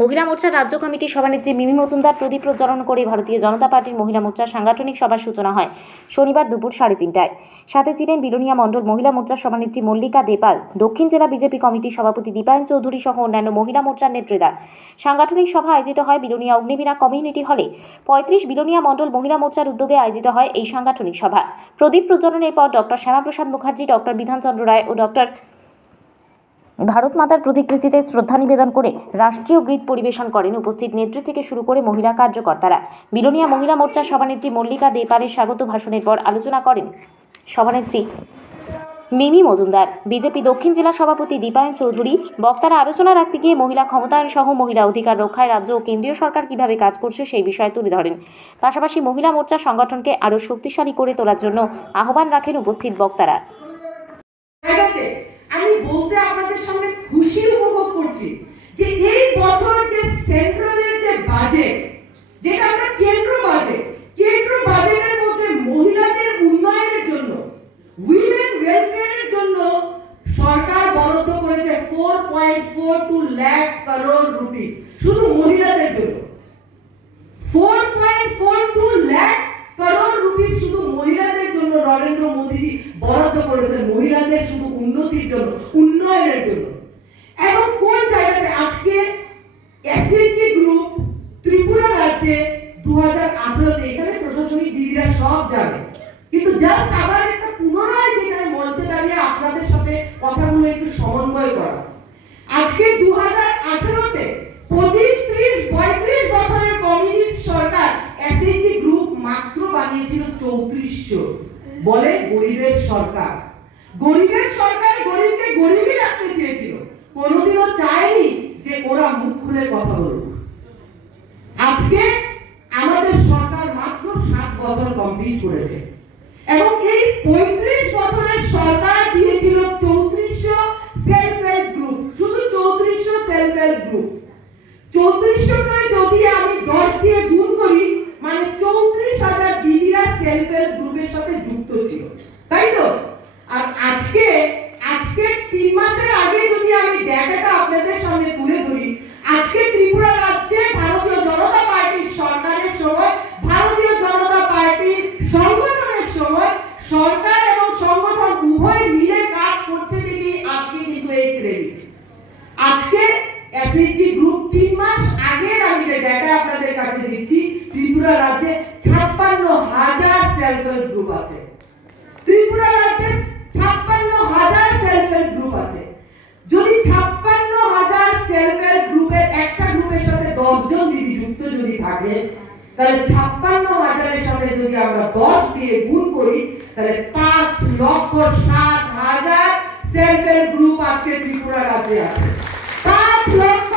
মহিলা মোর্চার রাজ্য কমিটির সভানেত্রী মিমি মজুমদার প্রদীপ প্রজ্বলন করে ভারতীয় জনতা পার্টির মহিলা মোর্চার সাংগঠনিক সভার সূচনা হয় শনিবার দুপুর 3:30টায়। সাথে ছিলেন বিলোনিয়া মণ্ডল মহিলা মোর্চার সভানেত্রী মল্লিকা দেপাল, দক্ষিণ জেলা বিজেপি কমিটির সভাপতি দীপায়ন চৌধুরী সহ অন্যান্য মহিলা মোর্চার নেতৃত্বরা। সাংগঠনিক সভা আয়োজিত হয় বিলোনিয়া অগ্নিবীণা কমিউনিটি হলে। 35 বিলোনিয়া মণ্ডল মহিলা মোর্চার উদ্যোগে আয়োজিত হয় এই সাংগঠনিক সভা। প্রদীপ প্রজ্বলনের পর ডক্টর শ্যামাপ্রসাদ মুখার্জি, ডক্টর বিধানচন্দ্র রায় ও ডক্টর ভারত মাতার প্রতিকৃতিতে শ্রদ্ধা নিবেদন করে রাষ্ট্রীয় গীত পরিবেশন করেন উপস্থিত নেত্রী থেকে শুরু করে মহিলা কার্যকর্তারা। বিলোনিয়া মহিলা মোর্চার সভানেত্রী মল্লিকা দেপালের স্বাগত ভাষণের পর আলোচনা করেন সভানেত্রী মিমি মজুমদার। বিজেপি দক্ষিণ জেলা সভাপতি দীপায়ন চৌধুরী। বক্তারা আলোচনা রাখতে গিয়ে মহিলা ক্ষমতায়ন সহ মহিলা অধিকার রক্ষায় রাজ্য ও কেন্দ্রীয় সরকার কিভাবে কাজ করছে সেই বিষয়ে তুলে ধরেন। পাশাপাশি মহিলা মোর্চা সংগঠনকে আরও শক্তিশালী করে তোলার জন্য আহ্বান রাখেন উপস্থিত বক্তারা। আমি বলতে আপনাদের সামনে খুশি অনুভব করছি যে এই বছর যে সেন্ট্রালের যে বাজেট, যেটা আমরা কেন্দ্র বাজেটের মধ্যে মহিলাদের উন্নয়নের জন্য, উইমেন ওয়েলফেয়ারের জন্য সরকার বরাদ্দ করেছে 4.42 লাখ করোড় রুপিস শুধু মহিলাদের জন্য। 4.42 লাখ করোড় রুপিস শুধু মহিলাদের জন্য নরেন্দ্র মোদীজি বরাদ্দ করেছেন, মহিলাদের শুধু উন্নতির জন্য, উন্নয়নের জন্য। এবং কোন জায়গাতে আজকে এসএইচজি গ্রুপ ত্রিপুরা রাজ্যে 2018তে, এখানে প্রশাসনিক দিদিরা সব জানে, কিন্তু জাস্ট আবার একটা পুনরায় যেখানে মঞ্চে দাঁড়িয়ে আপনাদের সাথে কথাগুলো একটু সমন্বয় করা। আজকে 2018তে 25, 30, 35 বছরের কমিউনিস্ট সরকার এসএইচজি গ্রুপ মাত্র বানিয়েছিল 3400। বলে গরিবের সরকার। গরিবের সরকার গরিবকে গরিবই রাখতে চেয়েছিল, কোনোদিনও চায়নি যে ওরা মুখ খুলে কথা বলুক। আজকে আমাদের সরকার মাত্র 7 বছর কমপ্লিট করেছে এবং এই 35 বছরের সরকার দিয়েছিল 3400 সেলফ হেল্প গ্রুপ, শুধু 3400 সেলফ হেল্প গ্রুপ। 3400কে যদি আমি 10 দিয়ে গুণ করি, মানে 34,000 দিদিরা সেলফ হেল্প গ্রুপের সাথে যুক্ত ছিল, তাই তো? আর আজকে 3 মাসের আগে যদি আমি ডেটাটা আপনাদের সামনে তুলে ধরি, আজকে ত্রিপুরা রাজ্যে ভারতীয় জনতা পার্টির সরকারের সময়, ভারতীয় জনতা পার্টির সংগঠনের সময়, সরকার এবং সংগঠন উভয় মিলে কাজ করছে দেখি আজকে কিন্তু এই ক্রেডিট। আজকে এসএইচজি গ্রুপ 3 মাস আগের আমি যে ডেটা আপনাদের কাছে দিচ্ছি, ত্রিপুরা রাজ্যে 56,000 সেলফ হেল্প গ্রুপ আছে। ত্রিপুরা রাজ্যে 56,000 সেলফ হেল্প গ্রুপ আছে। যদি 56,000 সেলফ হেল্প গ্রুপের একটা গ্রুপের সাথে 10 জন দিদি যুক্ত যদি থাকে, তাহলে 56,000 এর সাথে যদি আমরা 10 দিয়ে গুণ করি, তাহলে 5,60,000 সেলফ হেল্প গ্রুপ আজকে ত্রিপুরা রাজ্যে আছে। 5,60,000